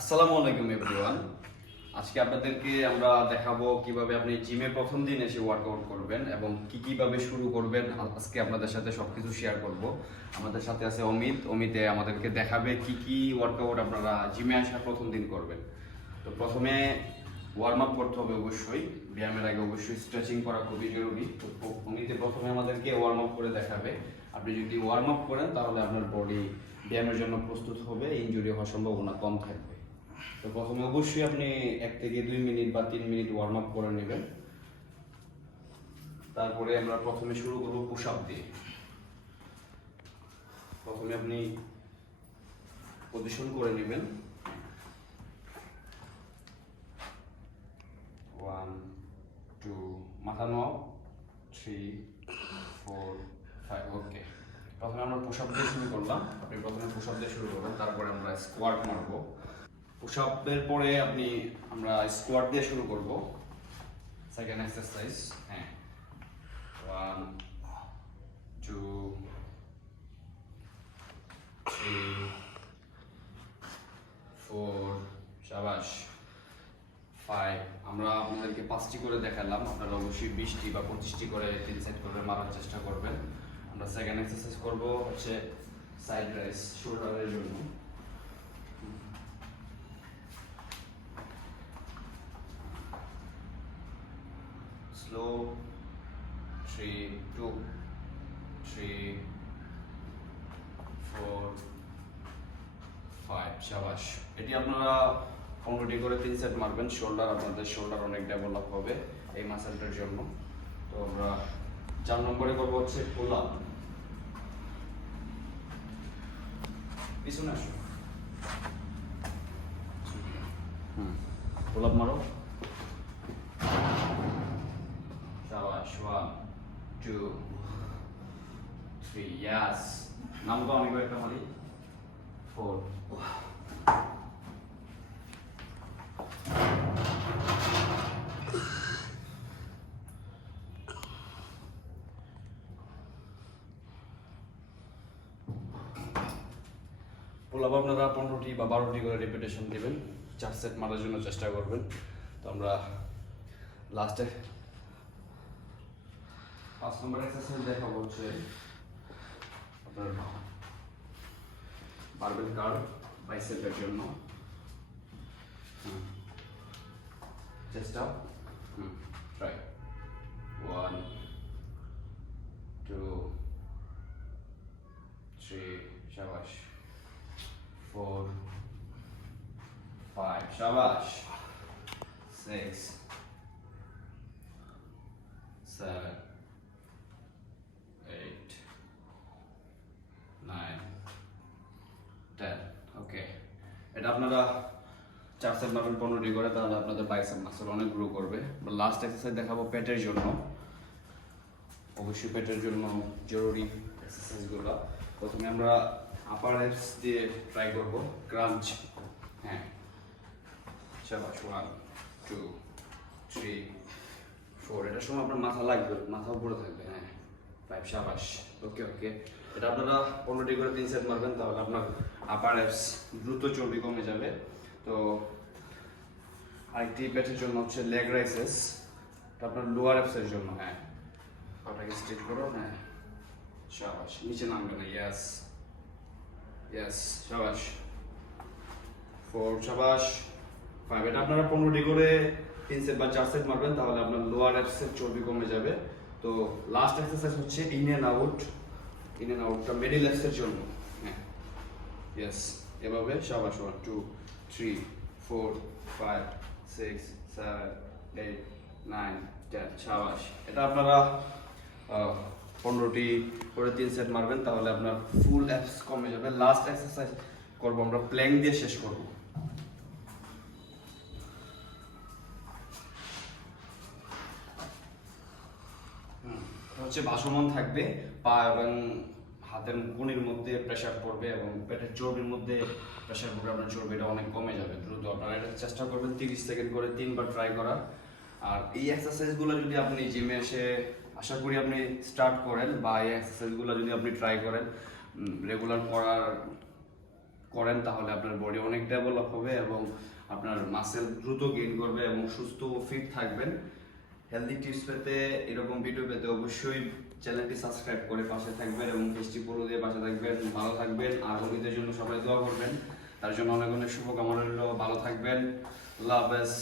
আসসালামু আলাইকুম এভরিওয়ান। আজকে আপনাদেরকে আমরা দেখাবো কিভাবে আপনি জিমে প্রথম দিন এসে ওয়ার্কআউট করবেন এবং কিভাবে শুরু করবেন। আজকে আপনাদের সাথে সবকিছু শেয়ার করব। আমাদের সাথে আছে অমিতে আমাদেরকে দেখাবে কি ওয়ার্কআউট আপনারা জিমে আসার প্রথম দিন করবেন। তো প্রথমে ওয়ার্ম আপ করতে হবে অবশ্যই, ব্যায়ামের আগে অবশ্যই স্ট্রেচিং করা খুবই জরুরি। তো অমিতে প্রথমে আমাদেরকে ওয়ার্ম আপ করে দেখাবে। আপনি যদি ওয়ার্ম আপ করেন তাহলে আপনার বডি ব্যায়ামের জন্য প্রস্তুত হবে, ইনজুরি হওয়ার সম্ভাবনা কম থাকবে। তো প্রথমে অবশ্যই আপনি 1 থেকে 2 মিনিট বা 3 মিনিট ওয়ার্ম আপ করে নেবেন। তারপরে আমরা প্রথমে শুরু করব পুশ আপ দিয়ে। প্রথমে আপনি পজিশন করে নেবেন, 1 2 মাথা নাও, 3 4 5। ওকে, প্রথমে আমরা পুশ আপ দিয়ে শুরু করলাম। আপনি প্রথমে পুশ আপ দিয়ে শুরু করবেন, তারপরে আমরা স্কোয়াট মারবো। পুশ আপের পরে আমরা স্কোয়াট দিয়ে শুরু করব, সেকেন্ড এক্সারসাইজ। হ্যাঁ, 1 2 3 4 শাবাশ 5। আমরা আপনাদেরকে 5টি করে দেখালাম, আপনারা অবশ্যই 20টি বা 25টি করে 3 সেট করে মারার চেষ্টা করবেন। আমরা সেকেন্ড এক্সারসাইজ করব হচ্ছে সাইড রাইজ, শোল্ডারের জন্য। স্লো, 3 2 3 4 5 শাবাশ। এটি আপনারা 15টি করে 3 সেট মারবেন। আপনাদের শোল্ডার অনেক ডেভেলপ হবে এই মাসেলটার জন্য। তো আমরা 4 নম্বরে করবো হচ্ছে পুল আপ। পিছনে আসো, পুল আপ মারো, শাবাশ। 1 2 3 ইয়াস। নামবো আমি কয়েকটা মারি, 4। পুল আপ আপনারা 15টি বা 12টি করে রিপিটেশন দিবেন, 4 সেট মারার জন্য চেষ্টা করবেন। তো আমরা লাস্টে 5 নম্বর এক্সারসাইজ দেখাবো হচ্ছে আপনার বারবেল কার্ভ বাইসেপের জন্য। চেষ্টা, ট্রাই, 1 2 3 শাবাশ, 4 5 শাবাশ, 6 7 8 9 10। ওকে, এটা আপনারা 4 সেট মারবেন 15টি করে, তাহলে আপনাদের বাইসেপ মাসল অনেক গ্রো করবে। লাস্ট এক্সারসাইজ দেখাবো পেটের জন্য। অবশ্যই পেটের জন্য জরুরি এক্সারসাইজগুলো। প্রথমে আমরা আপার অ্যাপস দিয়ে ট্রাই করব, ক্রাঞ্চ। হ্যাঁ, শাবাশ, 1 2 3 4। এটার সময় আপনার মাথা লাগবে, মাথা উপরে থাকবে। হ্যাঁ, 5 শাবাশ। ওকে ওকে, এটা আপনারা 15টি করে 3 সেট মারবেন, তাহলে আপনার আপার অ্যাপস দ্রুত চর্বি কমে যাবে। তো আরেকটি পেটের জন্য হচ্ছে লেগ রাইসেস, আপনার লোয়ার অ্যাপসের জন্য। হ্যাঁ, পাটাকে স্ট্রেট করো। হ্যাঁ, শাবাশ, নিচে নামবে না। ইয়াস ইয়াস, শাবাশ, 4 শাবাশ, 5। এটা আপনারা 15টি করে 3 সেট বা 4 সেট মারবেন, তাহলে আপনার লোয়ার অ্যাপসের চর্বি কমে যাবে। তো লাস্ট এক্সারসাইজ হচ্ছে in and out. In and আউটটা মিডল অ্যাপসের জন্য। হ্যাঁ, ইয়েস, এভাবে শাবাশ, 1 2 3 4 5 6 7 8 9 10 শাবাশ। এটা আপনারা 15টি করে 3 সেট মারবেন, তাহলে আপনার ফুল অ্যাপস কমে যাবে। লাস্ট এক্সারসাইজ করব আমরা প্ল্যাঙ্ক দিয়ে শেষ করব। হচ্ছে ভাসমান থাকবে, পা এবং হাতের কনির মধ্যে প্রেসার পড়বে এবং পেটের চর্বির মধ্যে প্রেসার পড়বে, আপনার চর্বিটা অনেক কমে যাবে দ্রুত। আপনারা এটা চেষ্টা করবেন 30 সেকেন্ড করে 3বার ট্রাই করার। আর এই এক্সারসাইজগুলো যদি আপনি জিমে এসে আশা করি আপনি স্টার্ট করেন, বা এই এক্সারসাইজগুলো যদি আপনি ট্রাই করেন রেগুলার করার করেন তাহলে আপনার বডি অনেক ডেভেলপ হবে এবং আপনার মাসেল দ্রুত গেইন করবে এবং সুস্থ ও ফিট থাকবেন। হেলদি টিপস পেতে, এরকম ভিডিও পেতে অবশ্যই চ্যানেলটি সাবস্ক্রাইব করে পাশে থাকবেন এবং পেজটি ফলো দিয়ে পাশে থাকবেন। ভালো থাকবেন আর অন্যদের জন্য সবাই দোয়া করবেন। তার জন্য অনেক অনেক শুভকামনা রইল। ভালো থাকবেন। আল্লাহ হাফেজ।